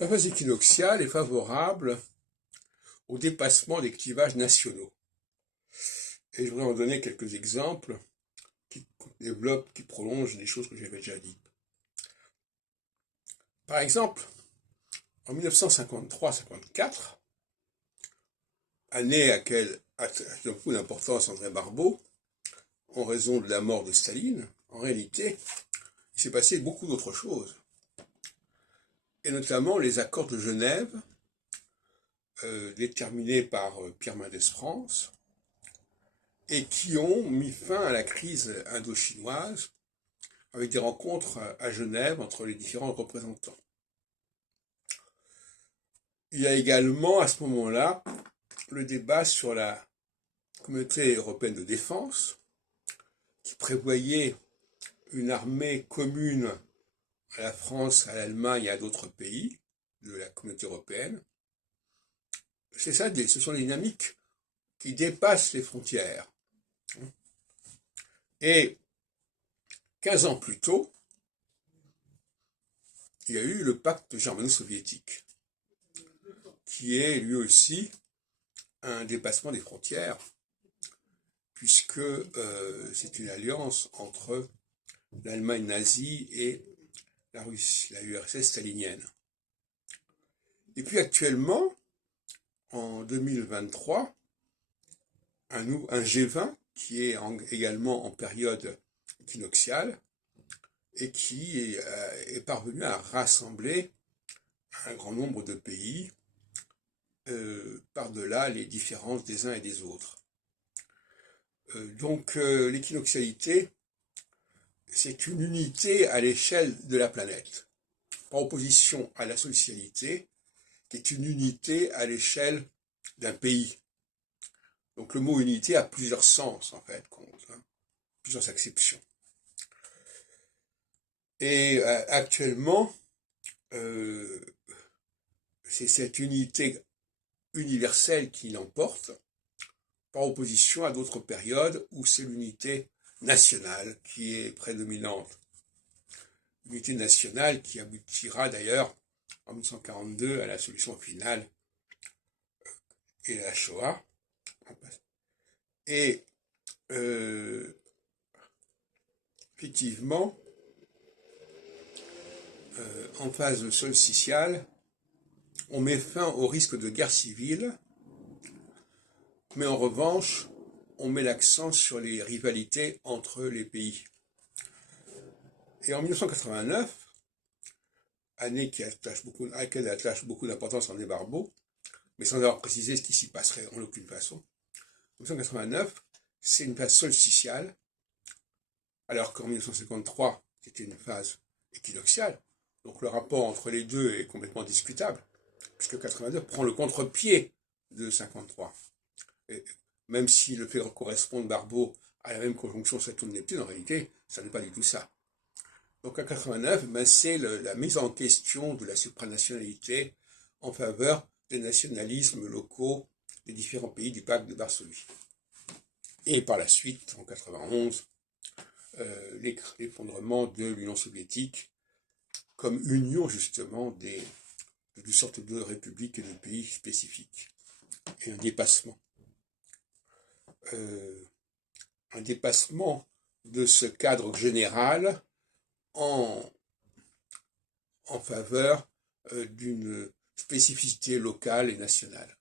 La phase équinoxiale est favorable au dépassement des clivages nationaux. Et je voudrais en donner quelques exemples qui développent, qui prolongent des choses que j'avais déjà dites. Par exemple, en 1953-54, année à laquelle a beaucoup d'importance André Barbeau, en raison de la mort de Staline, en réalité, il s'est passé beaucoup d'autres choses. Et notamment les accords de Genève, déterminés par Pierre Mendès France, et qui ont mis fin à la crise indo-chinoise avec des rencontres à Genève entre les différents représentants. Il y a également à ce moment-là le débat sur la communauté européenne de défense qui prévoyait une armée commune à la France, à l'Allemagne et à d'autres pays de la communauté européenne. C'est ça, ce sont des dynamiques qui dépassent les frontières. Et 15 ans plus tôt, il y a eu le pacte germano-soviétique, qui est lui aussi un dépassement des frontières, puisque c'est une alliance entre l'Allemagne nazie et la Russie, la URSS stalinienne. Et puis actuellement, en 2023, un G20 qui est également en période équinoxiale et qui est parvenu à rassembler un grand nombre de pays par-delà les différences des uns et des autres. Donc l'équinoxialité, c'est une unité à l'échelle de la planète, par opposition à la solsticialité, qui est une unité à l'échelle d'un pays. Donc le mot unité a plusieurs sens, en fait, plusieurs acceptions. Et actuellement, c'est cette unité universelle qui l'emporte, par opposition à d'autres périodes où c'est l'unité nationale qui est prédominante. L'unité nationale qui aboutira d'ailleurs en 1942 à la solution finale et à la Shoah. Et effectivement, en phase solsticiale, on met fin au risque de guerre civile, mais en revanche, on met l'accent sur les rivalités entre les pays. Et en 1989, année à laquelle attache beaucoup d'importance André Barbeau, mais sans avoir précisé ce qui s'y passerait en aucune façon, 1989, c'est une phase solsticiale, alors qu'en 1953, c'était une phase équinoxiale. Donc le rapport entre les deux est complètement discutable, puisque 89 prend le contre-pied de 53. Et même si le fait correspondre Barbeau à la même conjonction Saturne-Neptune, en réalité, ça n'est pas du tout ça. Donc à 89, c'est la mise en question de la supranationalité en faveur des nationalismes locaux des différents pays du pacte de Varsovie. Et par la suite, en 91, l'effondrement de l'Union soviétique comme union justement de sortes de républiques et de pays spécifiques. Et un dépassement de ce cadre général en faveur d'une spécificité locale et nationale.